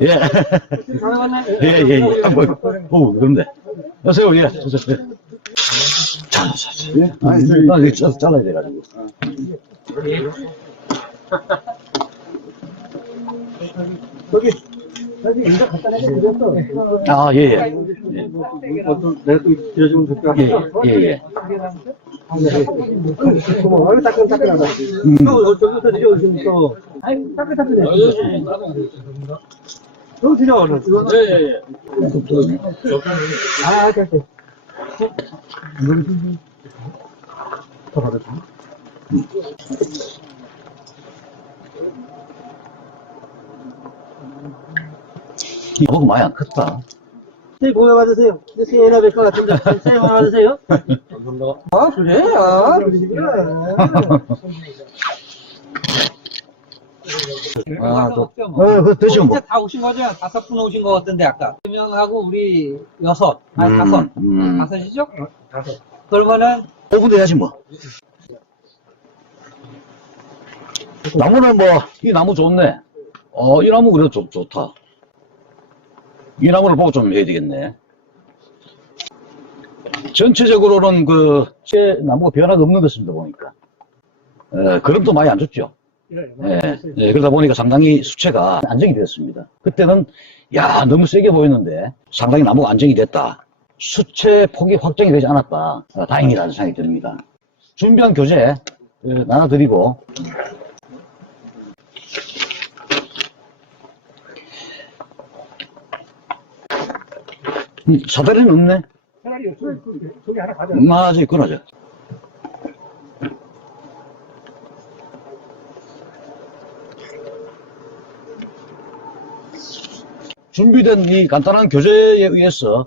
예. 예, 예, 예. 그런데. 여보세요, 예. 예. 아니, 나 이거 잘라야 돼가지고. 저기 인사 갖다 내서 아, 예, 예. 내가 또 빌려주면 될까? 예, 예, 예. 아유, 따끈따끈하다. 저기부터 드려, 지금부터. 아유, 따끈따끈해. 좀 드려, 얼른. 예, 예, 예. 아, 됐어. 더 받았다. 이거 많이 안 컸다. 새해 복 많이 받으세요. 새해나 뵐 것 같은데, 새해 복 많이 받으세요. 감사합니다. 아, 그래? 아, 그러시구나. 아, 그거 드시면 뭐. 다 오신 거죠? 5분 오신 것 같은데, 아까. 2명하고 우리 6, 아니 5. 5이죠? 5. 그러면은, 5분 돼야지 뭐. 나무는 뭐, 이 나무 좋네. 이 나무 그래도 좋다. 이 나무를 보고 좀 해야 되겠네. 전체적으로는 나무가 변화가 없는 것 같습니다, 보니까. 그럼도 많이 안 좋죠. 예, 그러다 보니까 상당히 수채가 안정이 됐습니다. 그때는, 야, 너무 세게 보였는데, 상당히 나무가 안정이 됐다. 수채 폭이 확정이 되지 않았다. 다행이라는 생각이 듭니다. 준비한 교재, 나눠드리고, 사다리는 없네? 차라리 저기 하나 가져. 맞아, 끊어져. 준비된 이 간단한 교재에 의해서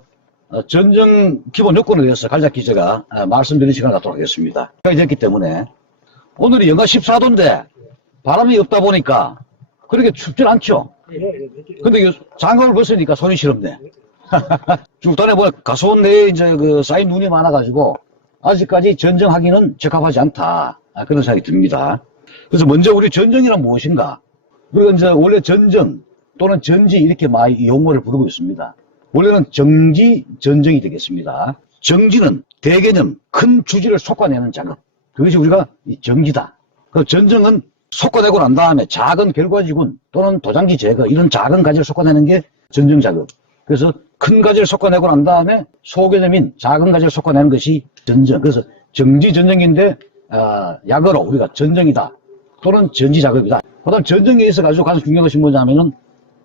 전정 기본 요건에 대해서 간략히 제가 말씀드리는 시간을 갖도록 하겠습니다. 시간이 됐기 때문에 오늘이 영하 14도인데 바람이 없다 보니까 그렇게 춥진 않죠. 근데 장갑을 벗으니까 손이 시렵네. 중단에 보면 가수원 내에 이제 쌓인 눈이 많아가지고 아직까지 전정하기는 적합하지 않다. 그런 생각이 듭니다. 그래서 먼저 우리 전정이란 무엇인가? 우리가 이제 원래 전정 또는 전지 이렇게 많이 용어를 부르고 있습니다. 원래는 정지, 전정이 되겠습니다. 정지는 대개념, 큰 주지를 솎아내는 작업. 그것이 우리가 정지다. 그 전정은 솎아내고 난 다음에 작은 결과지군 또는 도장지 제거 이런 작은 가지를 솎아내는 게 전정 작업. 그래서 큰 가지를 솎아내고 난 다음에 소개념인 작은 가지를 솎아내는 것이 전정. 그래서 정지 전정인데 약어로 우리가 전정이다 또는 전지 작업이다. 그다음 전정에 있어가지고 가장 중요한 것이 뭐냐면은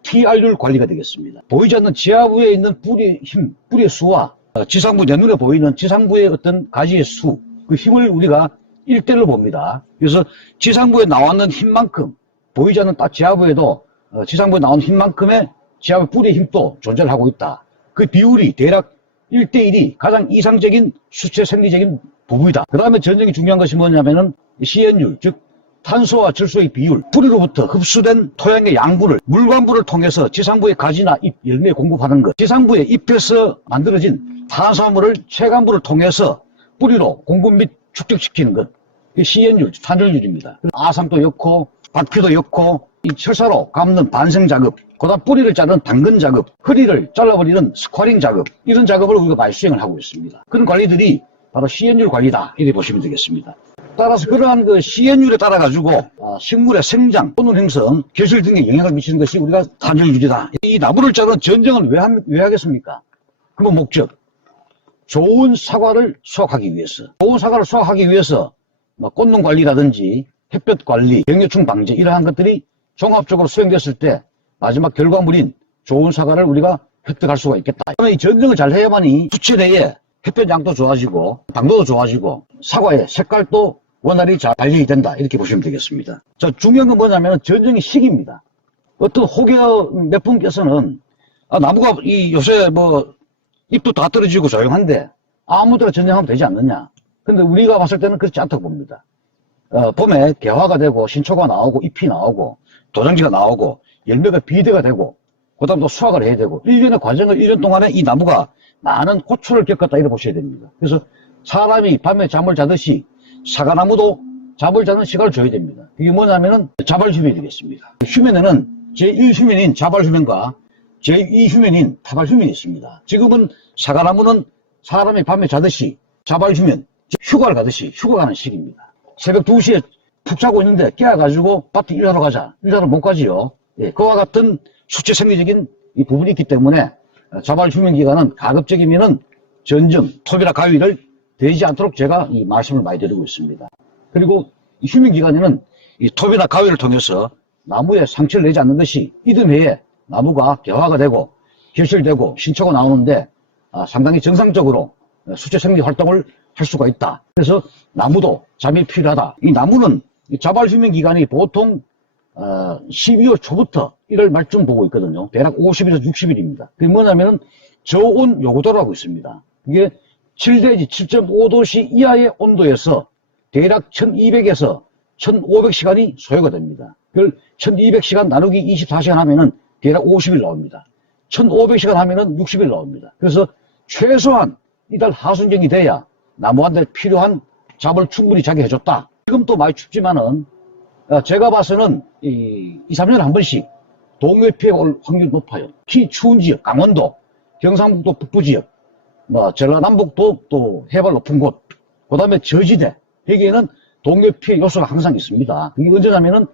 TR율 관리가 되겠습니다. 보이지 않는 지하부에 있는 뿌리의 힘, 뿌리의 수와 지상부, 내 눈에 보이는 지상부의 어떤 가지의 수, 그 힘을 우리가 일대를 봅니다. 그래서 지상부에 나왔는 힘만큼 보이지 않는 딱 지하부에도 지상부에 나온 힘만큼의 지하부 뿌리의 힘도 존재를 하고 있다. 그 비율이 대략 1대1이 가장 이상적인 수체 생리적인 부부이다. 그 다음에 전정이 중요한 것이 뭐냐면은 CN율, 즉 탄소와 질소의 비율, 뿌리로부터 흡수된 토양의 양분을 물관부를 통해서 지상부의 가지나 잎, 열매에 공급하는 것, 지상부의 잎에서 만들어진 탄수화물을 체간부를 통해서 뿌리로 공급 및 축적시키는 것, 이 CN율, 탄전율입니다. 아상도 엮고, 바퀴도 엮고, 이 철사로 감는 반생 작업, 그다음 뿌리를 자르는 당근 작업, 허리를 잘라버리는 스쿼링 작업, 이런 작업을 우리가 많이 수행을 하고 있습니다. 그런 관리들이 바로 CN율 관리다, 이렇게 보시면 되겠습니다. 따라서 그러한 CN율에 따라가지고 식물의 생장 또는 형성, 결실 등에 영향을 미치는 것이 우리가 탄전율이다. 이 나무를 자르는 전정은 왜 하겠습니까? 그 목적. 좋은 사과를 수확하기 위해서. 좋은 사과를 수확하기 위해서 꽃농 관리라든지 햇볕 관리, 병해충 방제 이러한 것들이 종합적으로 수행됐을 때 마지막 결과물인 좋은 사과를 우리가 획득할 수가 있겠다. 이 전정을 잘 해야만이 수치 내에 햇볕 양도 좋아지고 당도도 좋아지고 사과의 색깔도 원활히 잘 발견이 된다. 이렇게 보시면 되겠습니다. 자, 중요한 건 뭐냐면 전정의 시기입니다. 어떤 혹여 몇 분께서는 나무가 요새 잎도 다 떨어지고 조용한데 아무 데나 전정하면 되지 않느냐. 근데 우리가 봤을 때는 그렇지 않다고 봅니다. 봄에 개화가 되고 신초가 나오고 잎이 나오고 도장지가 나오고 열매가 비대가 되고 그다음 또 수확을 해야 되고 1년의 과정을 1년 동안에 이 나무가 많은 고초를 겪었다 이렇게 보셔야 됩니다. 그래서 사람이 밤에 잠을 자듯이 사과나무도 잠을 자는 시간을 줘야 됩니다. 이게 뭐냐면은 자발휴면이 되겠습니다. 휴면에는 제1휴면인 자발휴면과 제2휴면인 타발휴면이 있습니다. 지금은 사과나무는 사람이 밤에 자듯이 자발휴면, 휴가를 가듯이 휴가 가는 시기입니다. 새벽 2시에 푹 자고 있는데 깨어가지고 밭에 일하러 가자. 일하러 못 가지요. 예, 그와 같은 수치 생리적인 이 부분이 있기 때문에 자발휴면 기간은 가급적이면은 전정, 톱이나 가위를 대지 않도록 제가 이 말씀을 많이 드리고 있습니다. 그리고 이 휴면 기간에는 이 톱이나 가위를 통해서 나무에 상처를 내지 않는 것이 이듬해에 나무가 개화가 되고 결실되고 신초가 나오는데 상당히 정상적으로 수치 생리 활동을 할 수가 있다. 그래서 나무도 잠이 필요하다. 이 나무는 자발휴면 기간이 보통 12월 초부터 1월 말쯤 보고 있거든요. 대략 50일에서 60일입니다. 그게 뭐냐면은 저온 요구도라고 있습니다. 이게 7대지 7.5도씨 이하의 온도에서 대략 1200에서 1500시간이 소요가 됩니다. 그걸 1200시간 나누기 24시간 하면은 대략 50일 나옵니다. 1500시간 하면은 60일 나옵니다. 그래서 최소한 이달 하순경이 돼야 나무한테 필요한 잡을 충분히 자기 해줬다. 지금 또 많이 춥지만은 제가 봐서는 2, 3년에 한 번씩 동해 피해가 올 확률이 높아요. 특히 추운 지역, 강원도, 경상북도 북부 지역, 전라남북도 또 해발 높은 곳, 그 다음에 저지대, 여기에는 동해 피해 요소가 항상 있습니다. 그게 언제냐면은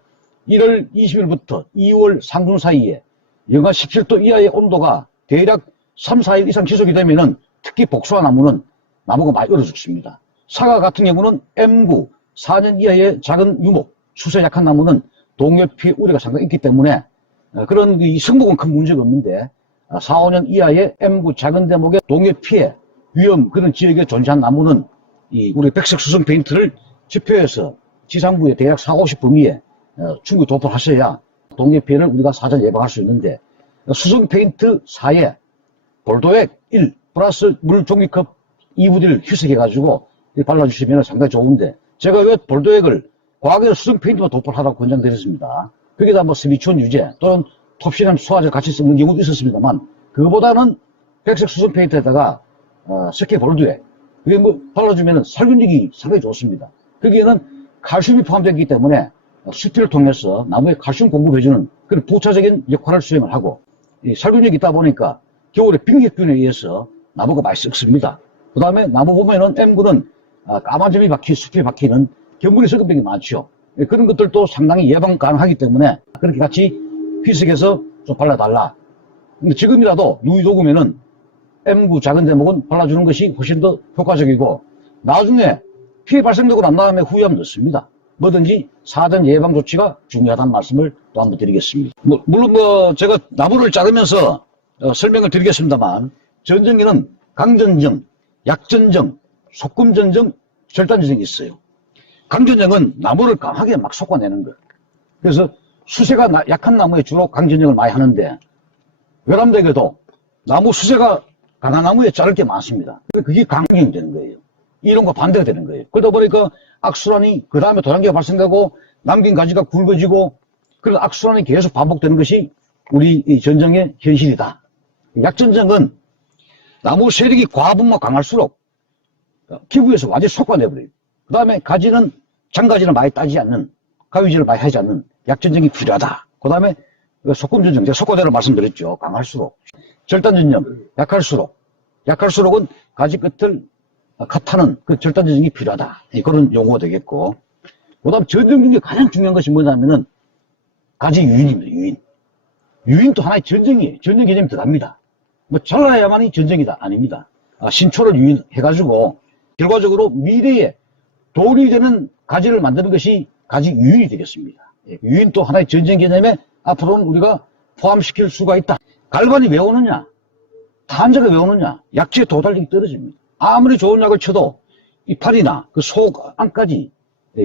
1월 20일부터 2월 상旬사이에 영하 17도 이하의 온도가 대략 3, 4일 이상 지속이 되면은 특히 복숭아 나무는 나무가 많이 얼어 죽습니다. 사과 같은 경우는 M9, 4년 이하의 작은 유목, 수세 약한 나무는 동해 피해 우려가 상당히 있기 때문에 그런 이 성목은 큰 문제가 없는데 4, 5년 이하의 M9 작은 대목의 동해 피해 위험 그런 지역에 존재한 나무는 우리 백색 수성 페인트를 집회해서 지상부에 대략 4, 50 범위에 충분히 도포하셔야 동해 피해를 우리가 사전 예방할 수 있는데 수성 페인트 4에 볼도액 1 플러스 물 종이컵 2분의 1 희석해가지고 발라주시면 상당히 좋은데 제가 왜 볼도액을 과거에 수성 페인트만 도포를 하라고 권장드렸습니다. 거기다 스비촌 유제 또는 톱실한 소화제 같이 쓰는 경우도 있었습니다만 그거보다는 백색 수성 페인트에다가 석회 볼도액 그게 발라주면 살균력이 상당히 좋습니다. 거기에는 칼슘이 포함되어 있기 때문에 수필을 통해서 나무에 칼슘 공급해주는 그런 부차적인 역할을 수행을 하고 살균력이 있다 보니까 겨울에 빙격균에 의해서 나무가 많이 썩습니다. 그 다음에 나무 보면은 M구는 까만 점이 박힌 수필이 박히는 견분이 썩은 병이 많죠. 그런 것들도 상당히 예방 가능하기 때문에 그렇게 같이 희석해서 좀 발라달라. 근데 지금이라도 누이 녹으면은 M구 작은 대목은 발라주는 것이 훨씬 더 효과적이고 나중에 피해 발생되고 난 다음에 후회하면 늦습니다. 뭐든지 사전 예방 조치가 중요하다는 말씀을 또 한번 드리겠습니다. 물론 제가 나무를 자르면서 설명을 드리겠습니다만 전정에는 강전정, 약전정, 소금전정, 절단전정이 있어요. 강전정은 나무를 강하게 막 솎아내는 거예요. 그래서 수세가 약한 나무에 주로 강전정을 많이 하는데 외람되게도 나무 수세가 강한 나무에 자를 게 많습니다. 그게 강경이 되는 거예요. 이론과 반대가 되는 거예요. 그러다 보니까 악순환이 그 다음에 도장기가 발생되고 남긴 가지가 굵어지고 그런 악순환이 계속 반복되는 것이 우리 이 전정의 현실이다. 약전정은 나무 세력이 과분과 강할수록 기부에서 완전히 솎아내버려요. 그 다음에 가지는 장가지를 많이 따지 않는 가위질을 많이 하지 않는 약전정이 필요하다. 그 다음에 소금전정, 제가 솎아내로 말씀드렸죠. 강할수록. 절단전정, 약할수록은 가지 끝을 컷하는 그 절단전정이 필요하다. 그런 용어가 되겠고. 그 다음 전정 중에 가장 중요한 것이 뭐냐면은 가지 유인입니다. 유인도 하나의 전정이에요. 전정 개념이 들어갑니다. 잘라야만이 전정이다. 아닙니다. 신초를 유인해가지고 결과적으로 미래에 도움이 되는 가지를 만드는 것이 가지 유인이 되겠습니다. 유인도 하나의 전정 개념에 앞으로는 우리가 포함시킬 수가 있다. 갈반이 왜 오느냐? 탄저가 왜 오느냐? 약지의 도달력이 떨어집니다. 아무리 좋은 약을 쳐도 이파리나 그 속 안까지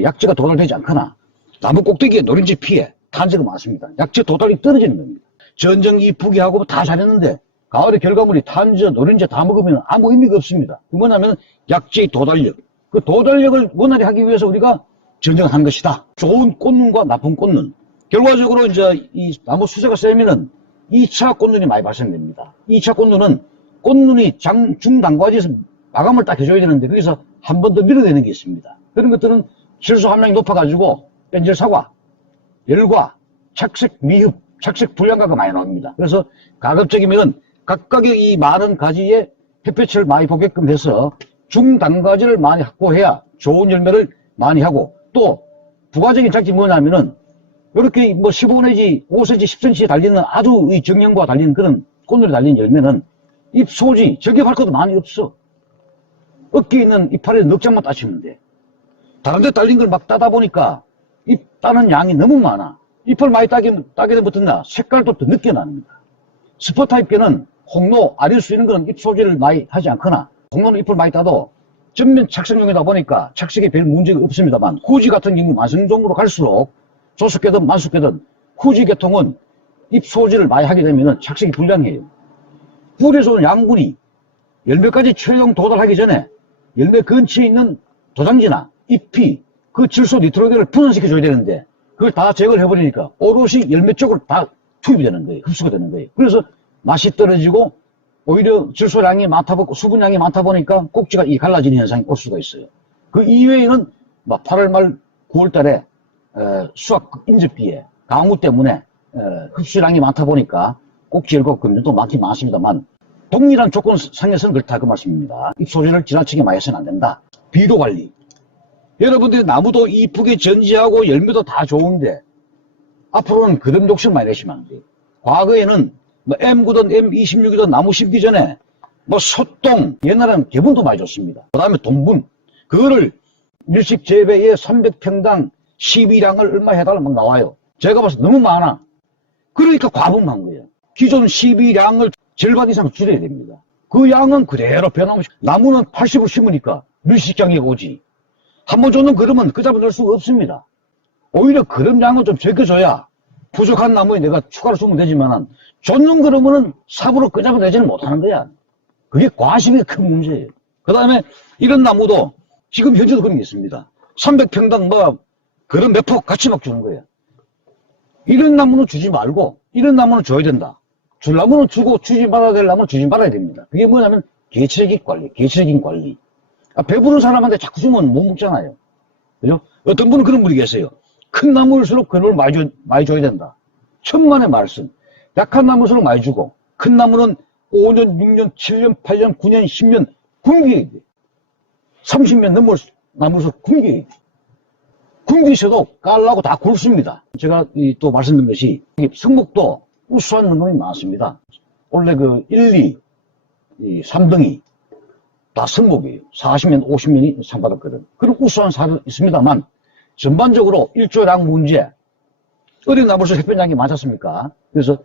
약재가 도달되지 않거나 나무 꼭대기에 노린지 피해 탄저가 많습니다. 약재 도달이 떨어지는 겁니다. 전정 이쁘게 하고 다 잘했는데 가을에 결과물이 탄저, 노린재 다 먹으면 아무 의미가 없습니다. 그 뭐냐면 약재의 도달력. 그 도달력을 원활히 하기 위해서 우리가 전정한 것이다. 좋은 꽃눈과 나쁜 꽃눈. 결과적으로 이제 이 나무 수세가 세면은 2차 꽃눈이 많이 발생됩니다. 2차 꽃눈은 꽃눈이 중단과지에서 마감을 딱 해줘야 되는데 거기서 한 번 더 밀어내는 게 있습니다. 그런 것들은 질소 함량이 높아가지고 뺀질사과, 열과, 착색, 미흡, 착색 불량가가 많이 나옵니다. 그래서 가급적이면 각각의 이 많은 가지에 햇볕을 많이 보게끔 해서 중단가지를 많이 확보해야 좋은 열매를 많이 하고, 또 부가적인 장점이 뭐냐면은 이렇게 뭐 15 내지 5cm, 10cm 달리는 아주 이 정형과 달리는 그런 꽃놀이 달리는 열매는 잎 소지, 저격할 것도 많이 없어. 어깨에 있는 이파리에 넉 장만 따시면 돼. 다른 데 달린 걸 막 따다 보니까 잎 따는 양이 너무 많아. 잎을 많이 따게 되면 어떻나? 색깔도 더 늦게 납니다. 스포 타입계는 홍로, 아릴 수 있는 건 잎 소지를 많이 하지 않거나, 홍로는 잎을 많이 따도 전면 착색용이다 보니까 착색에 별 문제가 없습니다만, 후지 같은 경우 만성종으로 갈수록 조숙계든 만숙계든 후지 계통은 잎 소지를 많이 하게 되면 착색이 불량해요. 꿀에서 오는 양분이 열매까지 최종 도달하기 전에 열매 근처에 있는 도장지나 잎이 그 질소 니트로겐을 분산시켜줘야 되는데, 그걸 다 제거를 해버리니까 오롯이 열매 쪽으로 다 투입이 되는 거예요. 흡수가 되는 거예요. 그래서 맛이 떨어지고 오히려 질소량이 많다 보고 수분량이 많다 보니까 꼭지가 이 갈라지는 현상이 올 수가 있어요. 그 이외에는 막 8월 말 9월 달에 수확 인접기에 강우 때문에 흡수량이 많다 보니까 꼭지 열고 금년도 많긴 많습니다만, 동일한 조건 상에서는 그렇다 그 말씀입니다. 잎 소지를 지나치게 많이 해서는 안 된다. 비료 관리. 여러분들이 나무도 이쁘게 전지하고 열매도 다 좋은데 앞으로는 그런 욕심 많이 내시면 안 돼요. 과거에는 뭐 M9든 M26이든 나무 심기 전에 뭐 소똥, 옛날에는 개분도 많이 줬습니다. 그 다음에 동분. 그거를 밀식 재배에 300평당 12량을 얼마 해달라 막 나와요. 제가 봐서 너무 많아. 그러니까 과분한 거예요. 기존 12량을 절반 이상 줄여야 됩니다. 그 양은 그대로 변하면, 나무는 80을 심으니까 밀식장에 오지. 한 번 줬는 그러면 그 잡아줄 수가 없습니다. 오히려 그런 양을 좀 적혀줘야 부족한 나무에 내가 추가로 주면 되지만은, 줬는 그러면은 삽으로 그 잡아내지는 못하는 거야. 그게 과식의 큰 문제예요. 그 다음에 이런 나무도 지금 현재도 그런 게 있습니다. 300평당 뭐 그런 몇 폭 같이 막 주는 거예요. 이런 나무는 주지 말고 이런 나무는 줘야 된다. 줄 나무는 주고 주지 말아야 될 나무는 주지 말아야 됩니다. 그게 뭐냐면 계층적인 관리, 계층적인 관리. 배부른 사람한테 자꾸 주면 못 먹잖아요. 그죠? 어떤 분은 그런 분이 계세요. 큰 나무일수록 그걸 많이 줘야 된다. 천만의 말씀. 약한 나무일수록 많이 주고, 큰 나무는 5년, 6년, 7년, 8년, 9년, 10년 굶겨야 돼. 30년 넘을 나무일수록 굶겨야 돼. 굶기셔도 깔라고 다 굵습니다. 제가 또 말씀드린 것이 성목도 우수한 놈이 많습니다. 원래 그 1, 2, 3등이 다 성목이에요. 40년, 50년이 상 받았거든. 그런 우수한 사도 있습니다만, 전반적으로 일조량 문제, 어린 나무에서 햇볕량이 많았습니까? 그래서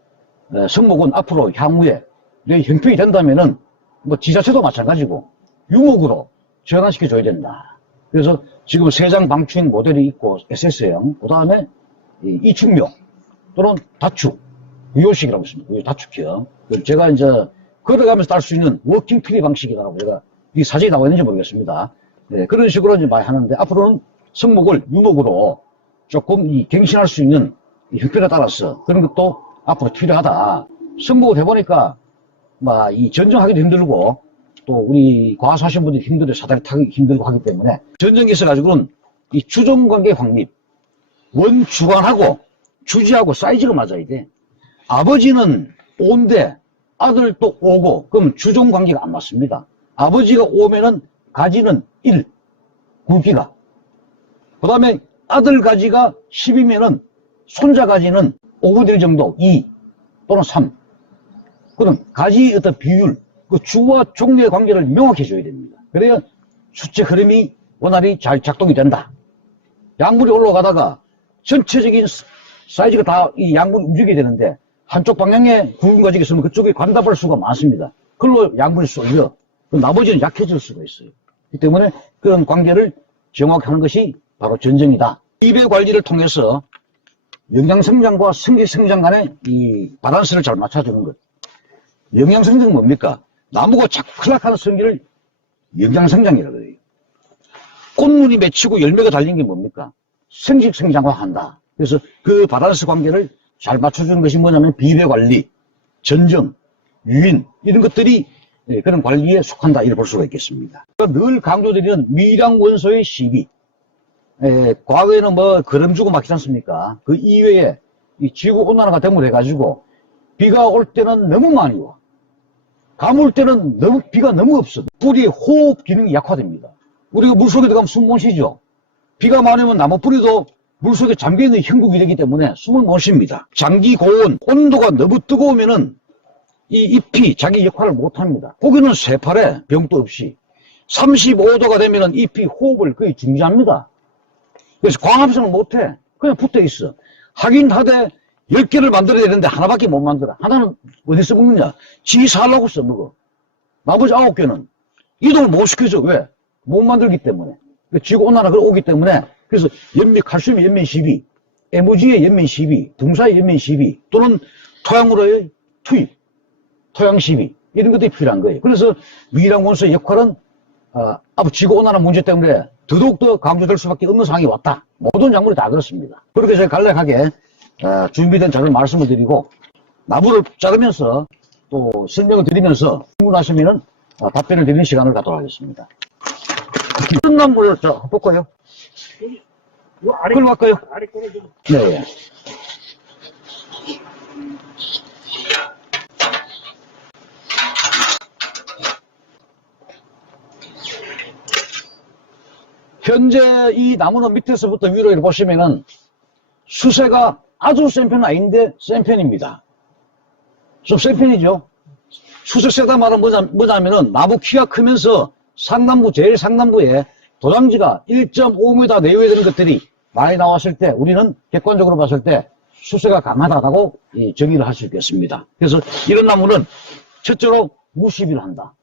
성목은 앞으로 향후에 내 형편이 된다면은 뭐 지자체도 마찬가지고 유목으로 전환시켜줘야 된다. 그래서 지금 세장 방충 모델이 있고 SS형, 그 다음에 이축묘 또는 다축, 유효식이라고 있습니다. 다축형. 제가 이제 걸어가면서 딸 수 있는 워킹 트리 방식이라고 제가 이 사진이 나와 있는지 모르겠습니다. 네, 그런 식으로 이제 많이 하는데, 앞으로는 성목을 유목으로 조금 갱신할 수 있는 형편에 따라서 그런 것도 앞으로 필요하다. 성목을 해보니까 막 이 전정하기도 힘들고, 또 우리 과수하신 분들이 힘들어 사다리 타기 힘들고 하기 때문에, 전정이 있어가지고는 이 주종관계 확립, 원주관하고 주지하고 사이즈가 맞아야 돼. 아버지는 5인데 아들도 5고 그럼 주종관계가 안 맞습니다. 아버지가 5면은 가지는 1, 굵기가. 그 다음에 아들 가지가 10이면은 손자 가지는 5분의 1 정도, 2 또는 3. 그럼 가지의 어떤 비율, 그 주와 종류의 관계를 명확히 해줘야 됩니다. 그래야 수체 흐름이 원활히 잘 작동이 된다. 양분이 올라가다가 전체적인 사이즈가 다 이 양분이 움직여야 되는데, 한쪽 방향에 굵은 가지가 있으면 그쪽에 관답할 수가 많습니다. 그걸로 양분이 쏠려. 나머지는 약해질 수가 있어요. 그렇기 때문에 그런 관계를 정확히 하는 것이 바로 전정이다. 잎의 관리를 통해서 영양성장과 성질성장 간의 이 바란스를 잘 맞춰주는 것. 영양성장은 뭡니까? 나무가 자꾸 클락하는 성질을 영양성장이라고 해요. 꽃눈이 맺히고 열매가 달린 게 뭡니까? 성질성장화한다. 그래서 그 바란스 관계를 잘 맞춰주는 것이 뭐냐면 비례관리, 전정, 유인 이런 것들이 그런 관리에 속한다 이렇게 볼 수가 있겠습니다. 늘 강조드리는 미량 원소의 시비. 과거에는 뭐 거름 주고 막히지 않습니까? 그 이외에 이 지구 온난화가 대물해가지고 비가 올 때는 너무 많이 와. 가물 때는 비가 너무 없어. 뿌리의 호흡 기능이 약화됩니다. 우리가 물속에 들어가면 숨 못 쉬죠. 비가 많이 오면 나무 뿌리도 물속에 잠겨있는 형국이 되기 때문에 숨을 못 쉽니다. 장기 고온, 온도가 너무 뜨거우면은 이 잎이 자기 역할을 못합니다. 고기는 새파래, 병도 없이 35도가 되면은 잎이 호흡을 거의 중지합니다. 그래서 광합성을 못해. 그냥 붙어있어. 하긴 하되 10개를 만들어야 되는데 하나밖에 못 만들어. 하나는 어디서 먹느냐? 지 살라고 써먹어. 나머지 9개는 이동을 못 시켜줘. 왜? 못 만들기 때문에. 지구온난화가 오기 때문에. 그래서 칼슘의 연면 12, 에너지의 연면 12, 붕사의 연면 12, 또는 토양으로의 투입, 토양 12, 이런 것들이 필요한 거예요. 그래서 위랑 원소의 역할은 지구온난화 문제 때문에 더더욱더 강조될 수밖에 없는 상황이 왔다. 모든 작물이 다 그렇습니다. 그렇게 제가 간략하게 준비된 자료를 말씀을 드리고 나무를 자르면서 또 설명을 드리면서 질문하시면은 답변을 드리는 시간을 갖도록 하겠습니다. 어떤 나무를 볼까요? 그걸로 할까요? 네. 현재 이 나무는 밑에서부터 위로 이렇게 보시면은 수세가 아주 센 편은 아닌데 센 편입니다. 좀 센 편이죠. 수세 세다 말은 뭐냐면은 나무 키가 크면서 상단부, 제일 상단부에 도장지가 1.5m 내외 되는 것들이 많이 나왔을 때 우리는 객관적으로 봤을 때 수세가 강하다고 정의를 할 수 있겠습니다. 그래서 이런 나무는 첫째로 무시비를 한다.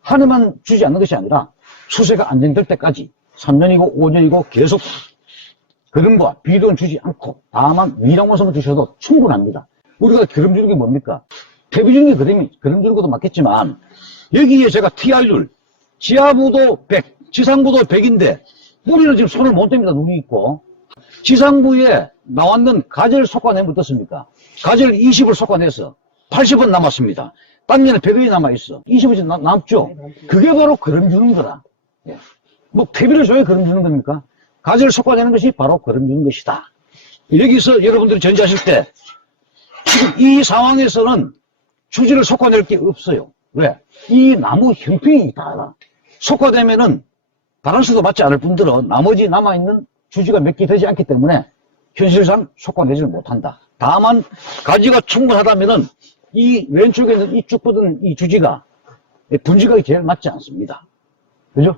하늘만 주지 않는 것이 아니라 수세가 안정될 때까지 3년이고 5년이고 계속 거름과 비료는 주지 않고 다만 미량원성을 주셔도 충분합니다. 우리가 거름 주는 게 뭡니까? 퇴비 주는 게 거름 주는 것도 맞겠지만 여기에 제가 TR율 지하부도 100, 지상부도 100인데 뿌리는 지금 손을 못 댑니다. 눈이 있고 지상부에 나왔는 가지를 솎아내면 어떻습니까? 가지를 20을 솎아내서 80은 남았습니다. 땅면에 100원이 남아있어. 20은 남죠? 그게 바로 거름 주는 거라. 예. 뭐 퇴비를 줘야 거름 주는 겁니까? 가지를 솎아내는 것이 바로 거름 주는 것이다. 여기서 여러분들이 전지하실 때 지금 이 상황에서는 주지를 솎아낼 게 없어요. 왜? 이 나무 형편이 달라. 솎아내면은 바란스도 맞지 않을 뿐더러 나머지 남아있는 주지가 몇 개 되지 않기 때문에 현실상 솎아내지를 못한다. 다만 가지가 충분하다면은 이 왼쪽에 있는 이 쭉 뻗은 이 주지가 분지각이 제일 맞지 않습니다. 그죠?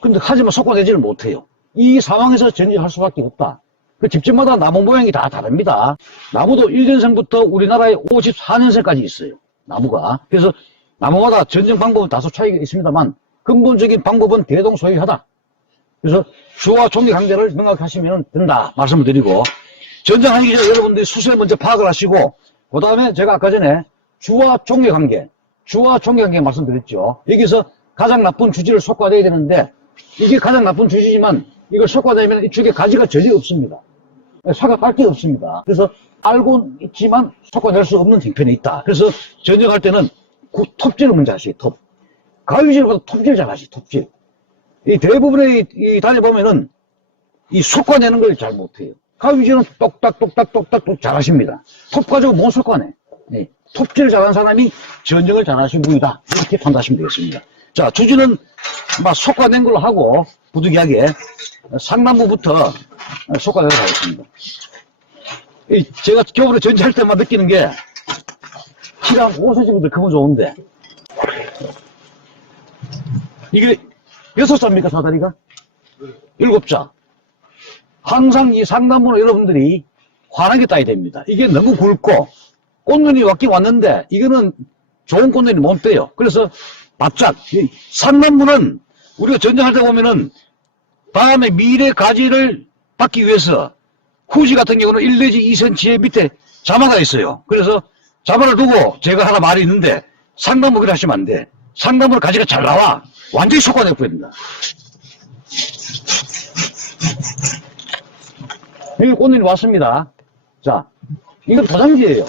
근데 하지만 솎아내지를 못해요. 이 상황에서 전지할 수밖에 없다. 그 집집마다 나무 모양이 다 다릅니다. 나무도 1년생부터 우리나라에 54년생까지 있어요. 나무가. 그래서 나무마다 전정 방법은 다소 차이가 있습니다만 근본적인 방법은 대동소이하다. 그래서 주와 종의 관계를 명확하시면 된다 말씀을 드리고 전쟁하기 전에 여러분들이 수세 먼저 파악을 하시고 그 다음에 제가 아까 전에 주와 종의 관계 말씀드렸죠. 여기서 가장 나쁜 주지를 솎아내야 되는데 이게 가장 나쁜 주지지만 이걸 솎아내면 이쪽에 가지가 전혀 없습니다. 사과 깔 게 없습니다. 그래서 알고 있지만 솎아낼 수 없는 형편에 있다. 그래서 전쟁할 때는 톱질을 먼저 하시죠. 톱. 가위질보다 톱질 잘 하시, 톱질. 이 대부분의 이 다녀보면은 이 솎아내는 걸 잘 못해요. 가위질은 똑딱 잘 하십니다. 톱 가지고 못 솎아내. 네. 톱질 잘하는 사람이 전쟁을 잘하신 분이다. 이렇게 판단하시면 되겠습니다. 자, 주지는 막 솎아낸 걸로 하고 부득이하게 상단부부터 솎아내도록 하겠습니다. 제가 겨울에 전지할 때만 느끼는 게 키랑 5cm부터 크면 좋은데 이게 6자입니까 사다리가? 7자. 항상 이 상단부는 여러분들이 환하게 따야 됩니다. 이게 너무 굵고 꽃눈이 왔긴 왔는데 이거는 좋은 꽃눈이 못 돼요. 그래서 바짝 상단부는 우리가 전쟁할 때 보면은 다음에 미래 가지를 받기 위해서 후지 같은 경우는 1 내지 2cm 밑에 자마가 있어요. 그래서 자마를 두고 제가 하나 말이 있는데 상단부 그렇게 하시면 안 돼. 상단부는 가지가 잘 나와. 완전히 솎아내버립니다. 여기 꽃눈이 왔습니다. 자, 이건 도장지예요.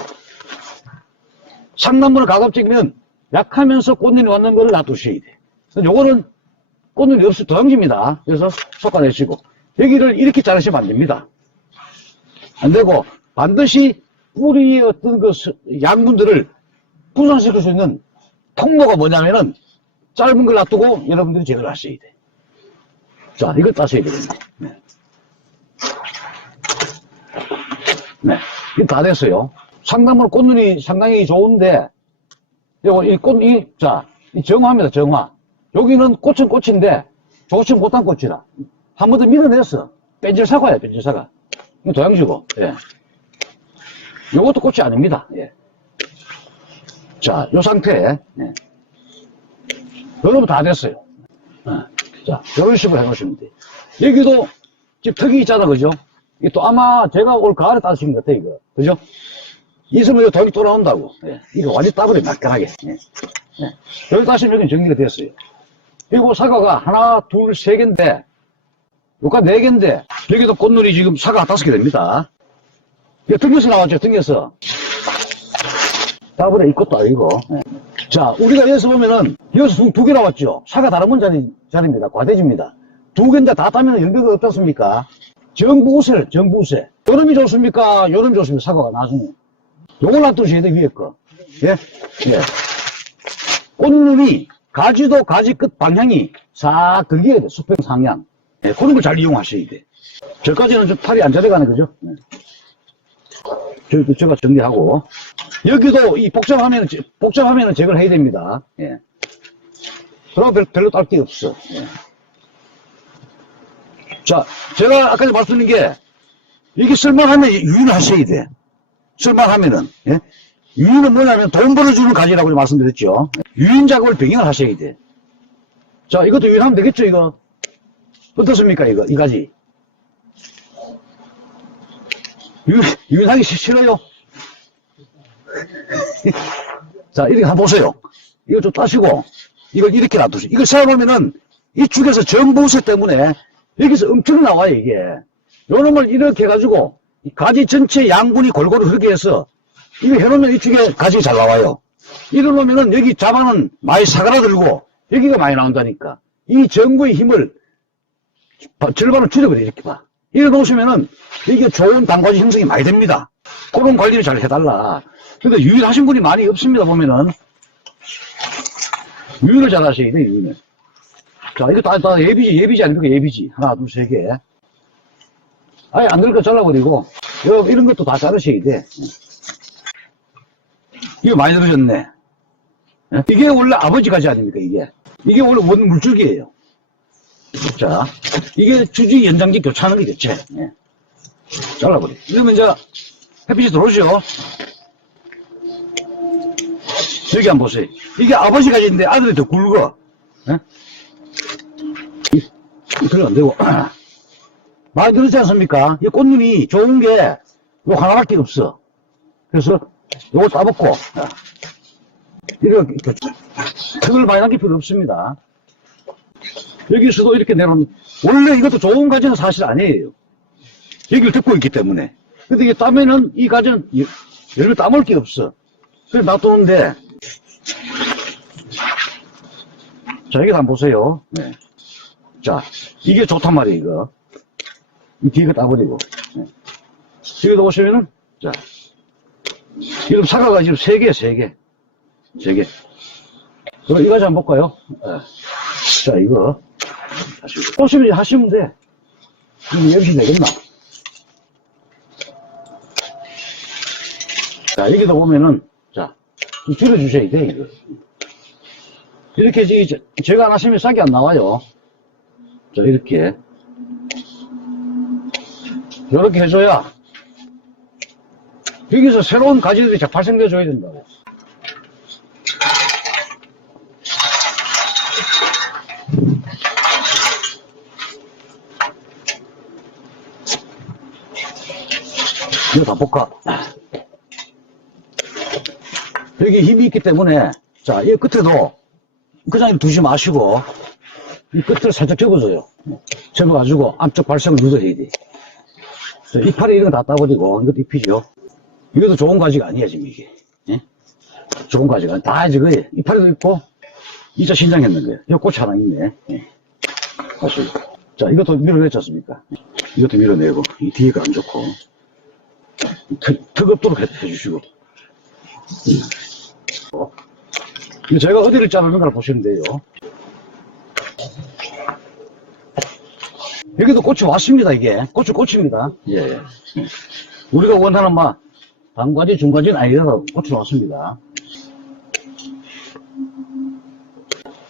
상단부는 가급적이면 약하면서 꽃눈이 왔는 거를 놔두셔야 돼. 요거는 꽃눈이 없이 도장지입니다. 그래서 솎아내시고 여기를 이렇게 자르시면 안 됩니다. 안 되고 반드시 뿌리의 어떤 그 양분들을 분산시킬 수 있는 통로가 뭐냐면은 짧은 걸 놔두고 여러분들이 제거를 하셔야 돼. 자, 이걸 따셔야 되겠네. 네. 네. 이게 다 됐어요. 상당으로 꽃눈이 상당히 좋은데, 요거, 이 정화입니다, 정화. 여기는 꽃은 꽃인데, 좋지 못한 꽃이라. 한 번 더 밀어냈어. 뺀질사과야, 뺀질사과. 이거 도양지고, 예. 요것도 꽃이 아닙니다, 예. 자, 요 상태에, 예. 여러분 다 됐어요. 자, 이런 식으로 해놓으시면 돼요. 여기도 지금 턱이 있잖아, 그죠? 이게 또 아마 제가 올 가을에 따신 것 같아, 이거. 그죠? 있으면 이거 돈이 또 나온다고. 예. 이거 완전히 따버려, 막강하게. 예. 예. 여기 따시면 여기 정리가 됐어요. 그리고 사과가 하나, 둘, 세 개인데, 요가 네 개인데, 여기도 꽃눈이 지금 사과 5개 됩니다. 이거 등에서 나왔죠, 등에서. 따버려, 이 것도 아니고. 예. 자, 우리가 여기서 보면은, 여기서 두 개 나왔죠? 사과 다른 건 자리입니다. 과대지입니다. 두 개인데 다 따면 연배가 없지 않습니까? 정부우세, 정부우세. 요놈이 좋습니까? 요놈이 좋습니까? 사과가 나중에. 요걸 놔두셔야 돼, 위에 거. 예? 예. 꽃눈이, 가지도 가지 끝 방향이 싹 들려야 돼, 수평 상향. 예, 그런 걸 잘 이용하셔야 돼. 저까지는 좀 팔이 안 자라가네, 그죠? 예. 제가 정리하고. 여기도 이 복잡하면은 제거를 해야 됩니다. 예. 그러고 별로 딸 게 없어. 예. 자, 제가 아까 말씀드린 게, 이게 쓸만하면 유인을 하셔야 돼. 쓸만하면은, 예. 유인은 뭐냐면 돈 벌어주는 가지라고 말씀드렸죠. 유인 작업을 병행을 하셔야 돼. 자, 이것도 유인하면 되겠죠, 이거? 어떻습니까, 이거? 이 가지. 유인하기 싫어요? 자, 이렇게 한번 보세요. 이거 좀 따시고, 이걸 이렇게 놔두세요. 이걸 세워놓으면은, 이쪽에서 정보세 때문에, 여기서 엄청 나와요, 이게. 요놈을 이렇게 해가지고, 이 가지 전체 양분이 골고루 흐르게 해서, 이거 해놓으면 이쪽에 가지가 잘 나와요. 이러놓으면은, 여기 자반은 많이 사그라들고, 여기가 많이 나온다니까. 이 전구의 힘을, 절반을 줄여버려, 이렇게 봐. 이래 놓으시면은, 이게 좋은 단과지 형성이 많이 됩니다. 그런 관리를 잘 해달라. 근데 유인하신 분이 많이 없습니다, 보면은. 유인을 잘 하셔야 돼, 유인을. 자, 이거 다 예비지 아닙니까? 예비지. 하나, 둘, 세 개. 아예 안 될 거 잘라버리고, 이런 것도 다 자르셔야 돼. 이거 많이 들어졌네. 이게 원래 아버지 가지 아닙니까, 이게? 이게 원래 원 물줄기예요. 자, 이게 주지 연장지 교차하는 게 교체. 예. 잘라버려. 이러면 이제 햇빛이 들어오죠. 여기 한번 보세요. 이게 아버지 가지인데 아들이 더 굵어. 예? 그래 안 되고. 많이 들었지 않습니까? 이 꽃눈이 좋은 게 요 하나밖에 없어. 그래서 요거 따먹고 이렇게 턱을 많이 남길 필요 없습니다. 여기서도 이렇게 내려오면 원래 이것도 좋은 가지는 사실 아니에요. 여기를 듣고 있기 때문에. 근데 이게 따면은 이 가지는 열매 따먹을 게 없어. 그래서 놔두는데 자, 여기 한번 보세요. 네. 자, 이게 좋단 말이에요, 이거. 이 뒤에 거 따버리고. 네. 여기도 보시면은, 자. 지금 사과가 지금 3개. 3개. 그럼 이 가지 한번 볼까요? 네. 자, 이거. 보시면 하시면 돼. 이거 열심히 되겠나? 자, 여기도 보면은, 자, 좀 줄여주셔야 돼, 이거. 이렇게 제가 안 하시면 싹이 안 나와요. 자, 이렇게. 이렇게 해줘야 여기서 새로운 가지들이 발생돼 줘야 된다고. 이거 다 볼까? 여기 힘이 있기 때문에, 자, 이 끝에도 그냥 두지 마시고, 이 끝을 살짝 접어줘요. 접어가지고 앞쪽 발색을 누더해야 돼. 이파리 이런 거 다 따버리고, 이것도 잎이죠. 이것도 좋은 가지가 아니야, 지금 이게. 예? 좋은 가지가 아니야. 다 저거예요. 이파리도 있고, 이자 신장했는 거예요. 여기 꽃이 하나 있네. 예. 맞습니다. 자, 이것도 밀어냈지 않습니까? 이것도 밀어내고, 이 뒤에가 안 좋고. 턱없도록 해주시고. 제가 어디를 자르는가를 보시면 돼요. 여기도 꽃이 왔습니다, 이게. 꽃입니다. 예. 우리가 원하는 단과지, 중과지는 아니라도 꽃이 왔습니다.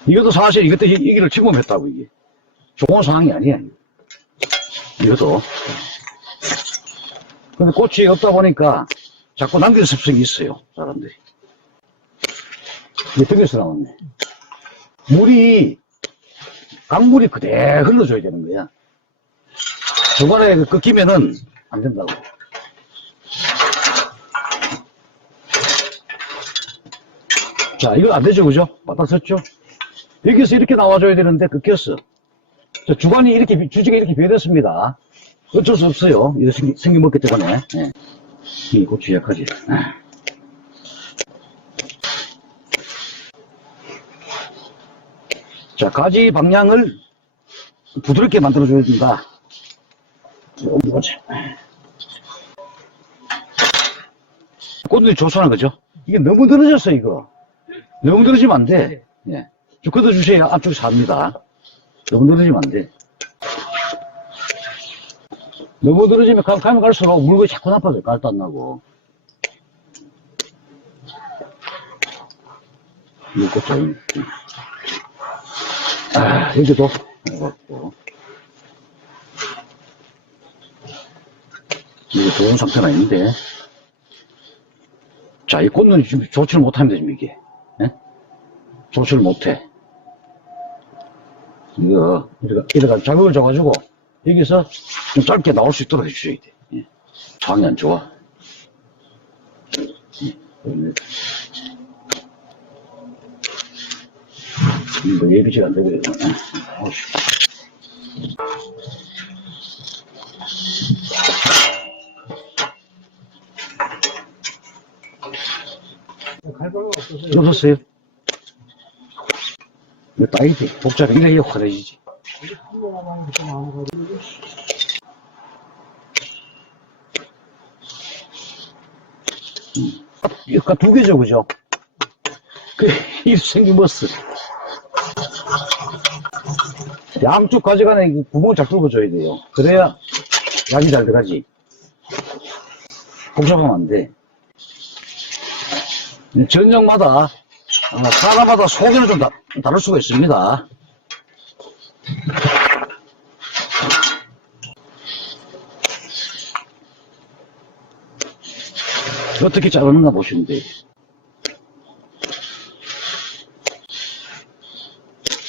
이것도 사실 이것도 이 길을 침범했다고, 이게. 좋은 상황이 아니에요. 이것도. 근데 꽃이 없다 보니까 자꾸 남기는 습성이 있어요, 사람들이. 이게 등에서 나왔네. 강물이 그대로 흘러줘야 되는 거야. 중간에 끊기면은 안 된다고. 자, 이거 안 되죠, 그죠? 맞았었죠? 여기서 이렇게 나와줘야 되는데 끊겼어. 자, 주지가 이렇게 비어졌습니다. 어쩔 수 없어요. 이거 생겨먹기 때문에. 네. 이 고추 약하지. 자, 가지 방향을 부드럽게 만들어줘야 된다. 어디 보자. 꽃들이 조선한 거죠. 이게 너무 늘어졌어, 이거. 너무 늘어지면 안 돼. 예. 좀 걷어주셔야 앞쪽이 삽니다. 너무 늘어지면 안 돼. 너무 늘어지면 가면 갈수록 물건이 자꾸 나빠져요. 깔도 안 나고. 이거 좀. 여기도. 이게 좋은 상태는 아닌데. 자, 이 꽃눈이 지금 조치를 못합니다, 지금 이게. 예? 조치를 못해. 이래가 자극을 줘가지고, 여기서 좀 짧게 나올 수 있도록 해주셔야 돼. 예. 상이 안 좋아. 이거 예비지가 안 되거든요. 갈방은 없어서요. 없었어요? 이거 따이지. 복잡해. 이래 화내지지. 아까 두 개죠, 그죠? 이 생김었어. 양쪽 가져가는 구멍을 잘 뚫어줘야 돼요. 그래야 약이 잘 들어가지. 복잡하면 안 돼. 전형마다, 사람마다 소견을 좀 다를 수가 있습니다. 어떻게 자르는가 보시면 돼요.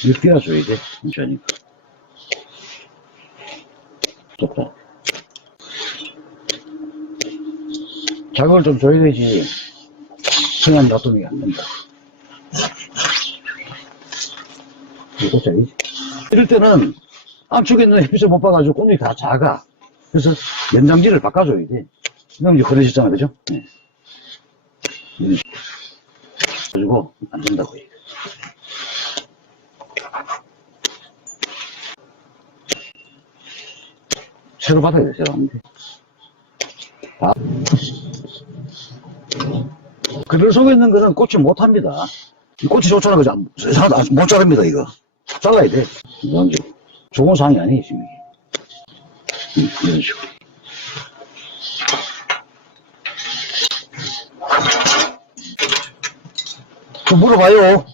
이거 띄워줘야 돼, 천천히. 좋다. 자극을 좀 줘야 되지. 그냥 놔두는 게 안 된다. 이거 짜리지. 이럴 때는 안쪽에 있는 햇빛을 못 봐가지고 꽃잎이 다 작아. 그래서 연장지를 바꿔줘야 돼. 그럼 이제 흐려지잖아, 그죠? 네. 이런 식으로. 가지고 안 된다고 해요. 새로 받아야 돼, 새로 하면 돼. 그들 속에 있는 거는 꽃이 못 합니다. 꽃이 좋잖아, 그죠? 못 자릅니다, 이거. 잘라야 돼. 이런 식으로. 좋은 상황이 아니에요, 지금 이게. 이런 식으로. 좀 물어봐요.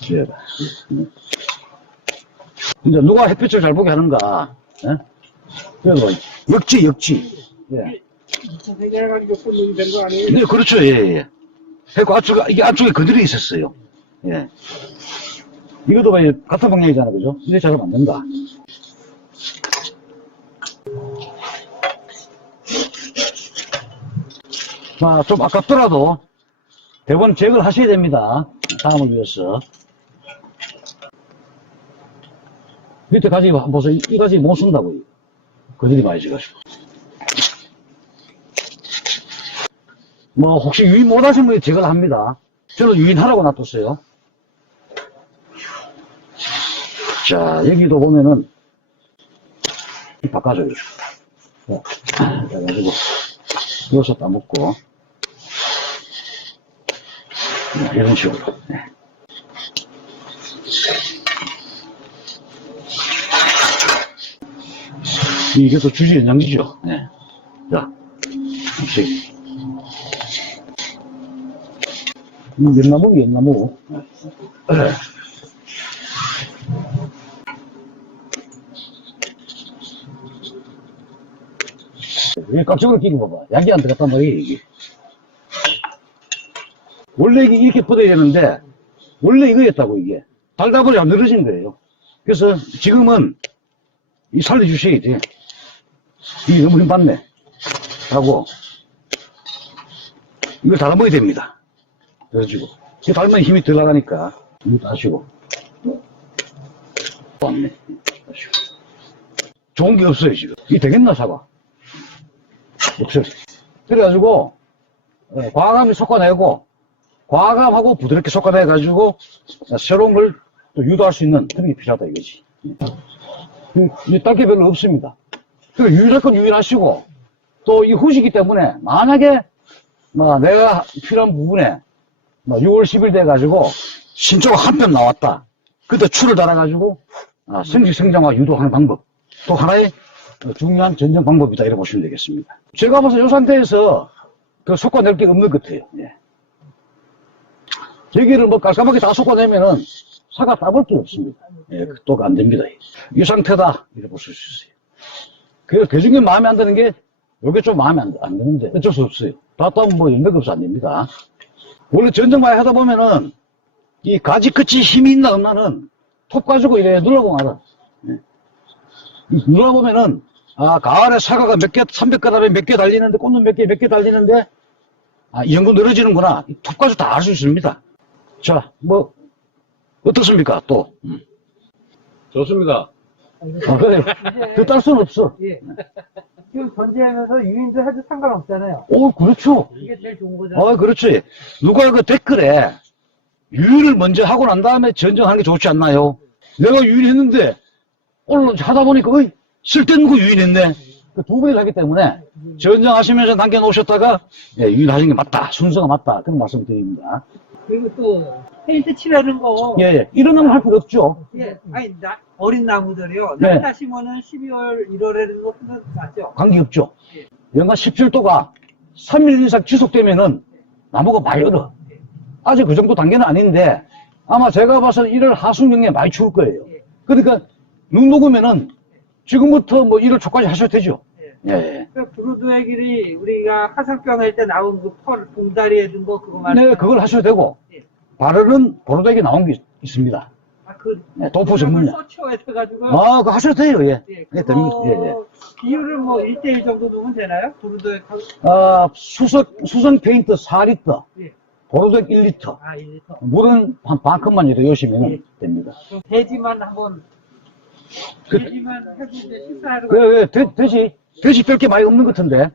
이제 누가 햇빛을 잘 보게 하는가? 예? 그래서 역지. 예. 해결해가지고 꽂는 된거 아니에요? 네, 그렇죠. 예. 그러니까 이게 안쪽에 그늘이 있었어요. 예. 이것도 같은 방향이잖아, 그죠? 이렇게 작업은 안 된다. 좀 아깝더라도 대본 제거를 하셔야 됩니다. 다음을 위해서. 밑에 가지 보세요. 이 가지 못 쓴다고요. 그들이 많이 지가지고. 혹시 유인 못 하신 분이 제거를 합니다. 저는 유인하라고 놔뒀어요. 자, 여기도 보면은, 바꿔줘요. 자, 그래가지고, 여기서 따먹고, 이런 식으로. 네. 이게 또 주지 연장기죠. 네. 자, 혹시. 연나무, 연나무. 네. 이게 깍지으로 끼고 봐봐. 약이 안 들어갔단 말이에요, 이게. 원래 이게 이렇게 뻗어야 되는데, 원래 이거였다고, 이게. 달다 보니 안 늘어진 거예요. 그래서 지금은 이 살려주셔야 돼. 이게 너무 힘 받네. 하고, 이걸 닫아먹어야 됩니다. 그래가지고. 이거 닫으면 힘이 들어가니까, 이거 따시고. 왔네. 따시고. 좋은 게 없어요, 지금. 이게 되겠나, 사과? 없어요. 그래가지고, 과감히 섞어내고, 과감하고 부드럽게 섞어내가지고, 새로운 걸 또 유도할 수 있는 그런 게 필요하다, 이거지. 딸게 별로 없습니다. 그리고 유일할 건 유일하시고, 또 이 후시기 때문에, 만약에, 내가 필요한 부분에, 6월 10일 돼가지고, 신조가 한 편 나왔다. 그때 추를 달아가지고, 성직 성장화 유도하는 방법. 또 하나의 중요한 전쟁 방법이다. 이렇게 보시면 되겠습니다. 제가 봐서 이 상태에서 그 섞어낼 게 없는 것 같아요. 예. 여기를 뭐 깔끔하게 다 섞어내면은 사과 따볼 게 없습니다. 예, 또 안 됩니다. 이 상태다. 이렇게 보실 수 있어요. 그 중에 마음에 안 드는 게, 요게 좀 마음에 안 드는데, 어쩔 수 없어요. 다 따면 뭐 연맥 없어 안 됩니다. 원래 전쟁 많이 하다 보면은, 이 가지 끝이 힘이 있나 없나는 톱 가지고 이래 눌러보면 알아. 예. 눌러보면은, 가을에 사과가 몇 개, 300g에 몇 개 달리는데, 꽃은 몇 개 달리는데, 이 정도 늘어지는구나. 톱 가지고 다 알 수 있습니다. 자, 뭐, 어떻습니까, 또? 좋습니다. 그래. 그 딸 수는 없어. 예. 지금 전제하면서 유인도 해도 상관없잖아요. 그렇죠. 이게 제일 좋은 거잖아요. 그렇지. 누가 그 댓글에, 유인을 먼저 하고 난 다음에 전쟁하는 게 좋지 않나요? 내가 유인했는데, 오늘 하다 보니까, 쓸데없는 거 유인했네. 두 번을 하기 때문에, 전쟁하시면서 남겨놓으셨다가, 유인하신 게 맞다. 순서가 맞다. 그런 말씀 드립니다. 그리고 또 페인트 칠하는 거. 예. 이러면 할 필요 없죠. 예. 아니 어린 나무들이요. 네. 날 따시면은 12월, 1월에는 것도 낫죠. 관계없죠. 예. 연간 17도가 3일 이상 지속되면은 나무가 많이 얼어. 아직 그 정도 단계는 아닌데 아마 제가 봐서는 1월 하순경에 많이 추울 거예요. 그러니까 눈 녹으면은 지금부터 뭐 1월 초까지 하셔도 되죠. 예. 그 브로드의 길이 우리가 화상병 할 때 나온 그 펄 봉다리에 든 거 그거 말이에요. 네, 그걸 하셔도 되고 예. 바르는 보로덱이 나온 게 있습니다. 도포 전문이야. 서초해가지고. 그거 하셔도 돼요. 예. 예. 예, 됩니다. 예. 비율을 뭐 1대1 정도 두면 되나요? 브로드의 수성 페인트 4리터, 예. 보로덱 1리터, 1리터. 물은 한 반컵만 이렇게 넣으시면 예. 됩니다. 그럼 돼지만 한번 돼지만 해도 이제 식사하러 돼지 뺄 게 많이 없는 것 같은데.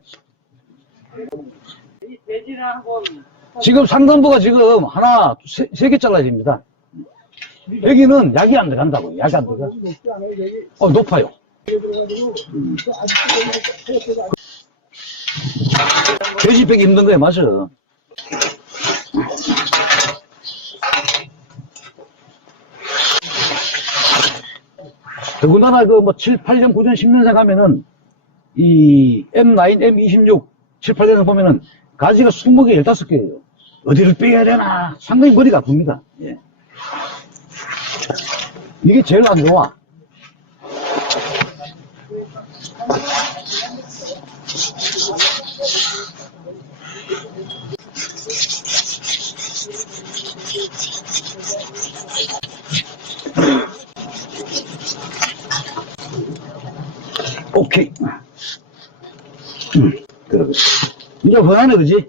이 돼지를 한번 지금 상단부가 지금 하나, 세 개 잘라야 됩니다. 여기는 약이 안 들어간다고요. 약이 안 들어가. 높아요. 돼지 빼기 힘든 거예요. 맞아. 더군다나 그 뭐 7, 8년, 9년, 10년생 하면은 이 M9, M26, 7, 8년을 보면은 가지가 20개, 15개예요. 어디를 빼야 되나 상당히 머리가 아픕니다. 예. 이게 제일 안 좋아. 오케이. 그러고. 이제 그만해, 그지?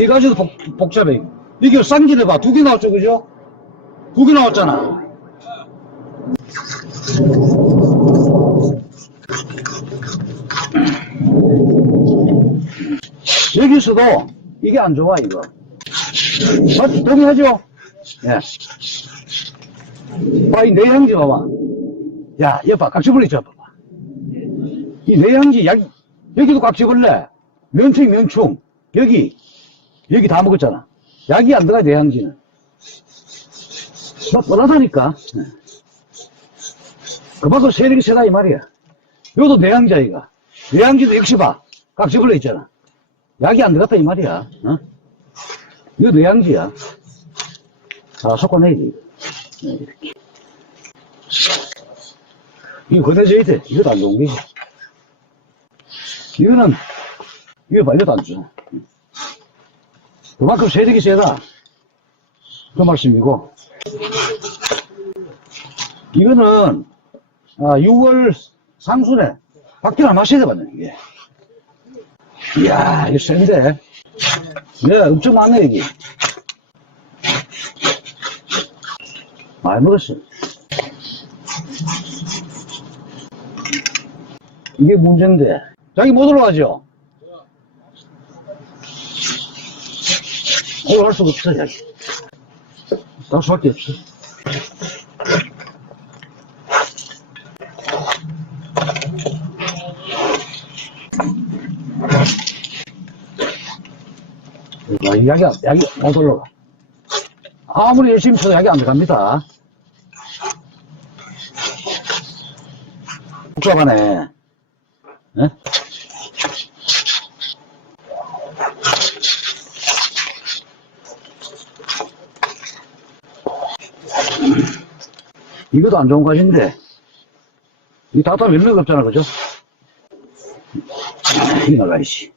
이 가지도 복잡해. 이게 쌍기를 봐. 2개 나왔죠, 그죠? 2개 나왔잖아. 여기서도 이게 안 좋아, 이거. 동의하죠? 예. 봐, 이 내향지 봐봐. 야, 여봐, 깍지벌레 있잖아, 봐봐. 이 내향지, 여기도 깍지벌레, 면충, 면충, 여기 다 먹었잖아. 약이 안 들어가, 내향지는. 막 뻔하다니까. 그만큼 세력이 세다, 이 말이야. 여기도 내향지야, 이거. 내향지도 역시 봐. 깍지벌레 있잖아. 약이 안 들어갔다, 이 말이야. 어? 이거 내향지야. 아, 섞어내야지. 네, 이렇게. 이거 건네줘야 돼. 이것도 안 좋은 거지. 이거는, 이거 말려도 안 줘. 그만큼 세력이 세다. 그 말씀이고. 이거는, 6월 상순에 박쥐나 마셔야 되거든, 이게. 이야, 이거 센데. 네, 엄청 많네, 여기. 많이 먹었어. 이게 문제인데. 자기 못 올라가죠? 올라갈 수가 없어, 자기. 갈 수밖에 없어. 약이 못 올라가. 아무리 열심히 쳐도 약이 안 들어갑니다. 복잡하네. 예? 이것도 안 좋은 것인데, 이 다타 몇명 없잖아, 그죠? 이 나가야지.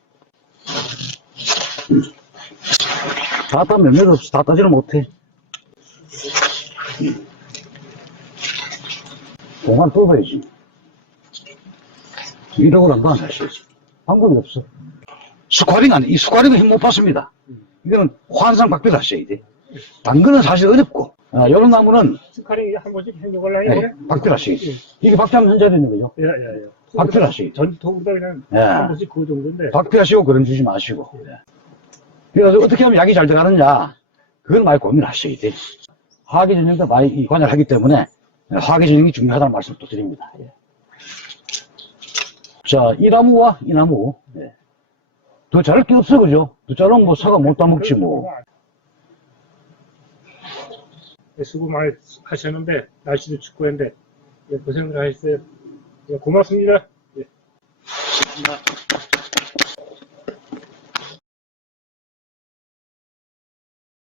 다타 몇명 없어. 다 따지를 못해. 공간 뽑아야지. 이러고 안 봐, 사실. 방법이 없어. 이 스쿼링은 힘 못 받습니다. 이거는 환상 박비를 하셔야 돼. 당근은 사실 어렵고, 이런 나무는 스카링이 한 번씩 행동을 하니 그래? 박비를 하셔야 돼. 이게 박비하면 현자리 있는 거죠? 예. 박비를 하셔야 돼. 전통보다 그냥 예. 한 번씩 그 정도인데. 박비하시고 그런 주지 마시고. 그래서 어떻게 하면 약이 잘 들어가느냐, 그걸 많이 고민하셔야 돼. 화학의 전형도 많이 관여를 하기 때문에 화학의 전형이 중요하다는 말씀을 또 드립니다. 예. 자, 이 나무와 이 나무. 예. 더 자를 게 없어, 그죠? 더 자르면 뭐 사과 못 따먹지 뭐. 수고 많이 하셨는데, 날씨도 춥고 했는데, 고생을 하셨어요. 고맙습니다. 예.